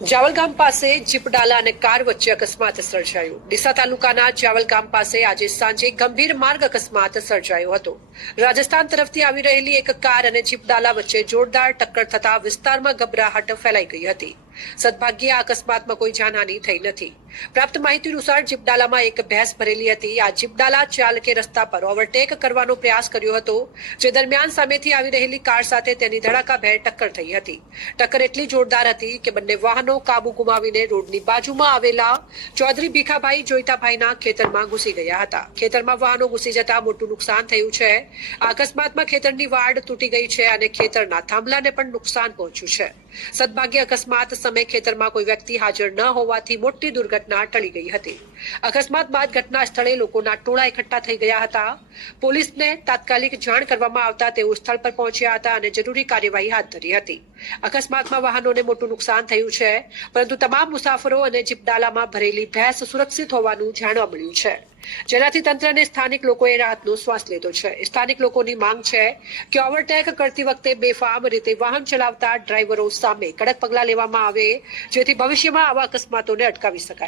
જાવલ ગામ પાસે જીપડાલા અને કાર વચ્ચે અકસ્માત સર્જાયો। ડીસા તાલુકાના જાવલ ગામ પાસે આજે સાંજે ગંભીર માર્ગ અકસ્માત સર્જાયો હતો। રાજસ્થાન તરફથી આવી રહેલી એક કાર અને જીપડાલા વચ્ચે જોરદાર ટક્કર થતા વિસ્તારમાં ગભરાહટ ફેલાઈ ગઈ હતી। સદભાગ્યે આ અકસ્માતમાં કોઈ જાનહાની થઈ નથી। પ્રાપ્ત માહિતી અનુસાર જીપડાલામાં એક ભેંસ ભરેલી હતી। આ જીપડાલા ચાલકે રસ્તા પર ઓવરટેક કરવાનો પ્રયાસ કર્યો હતો, જે દરમિયાન સામેથી આવી રહેલી કાર સાથે તેની ધડાકાભેર ટક્કર થઈ હતી। ટક્કર એટલી જોરદાર હતી કે બંને વાહનો કાબુ ગુમાવીને રોડની બાજુમાં આવેલા ચૌધરી ભીખાભાઈ જોઈતાભાઈના ખેતરમાં ઘૂસી ગયા હતા। ખેતરમાં વાહનો ઘૂસી જતા મોટું નુકસાન થયું છે। આ અકસ્માતમાં ખેતરની વાડ તૂટી ગઈ છે અને ખેતરના થાંભલાને પણ નુકસાન પહોંચ્યું છે। સદભાગ્ય અકસ્માત સમયે ખેતરમાં કોઈ વ્યક્તિ હાજર ન હોવાથી મોટી દુર્ઘટના ટળી ગઈ હતી। અકસ્માત બાદ ઘટના સ્થળે લોકોના ટોળા એકઠા થઈ ગયા હતા। પોલીસને તાત્કાલિક જાણ કરવામાં આવતા તેઓ સ્થળ પર પહોંચ્યા હતા અને જરૂરી કાર્યવાહી હાથ ધરી હતી। અકસ્માતમાં વાહનોને મોટું નુકસાન થયું છે, પરંતુ તમામ મુસાફરો અને જીપડાલામાં ભરેલી ભેંસ સુરક્ષિત હોવાનું જાણવા મળ્યું છે, જેનાથી તંત્ર અને સ્થાનિક લોકોએ રાહતનો શ્વાસ લીધો છે। સ્થાનિક લોકોની માંગ છે કે ઓવરટેક કરતી વખતે બેફામ રીતે વાહન ચલાવતા ડ્રાઈવરો સામે કડક પગલાં લેવામાં આવે, જેથી ભવિષ્યમાં આવા અકસ્માતોને અટકાવી શકાય।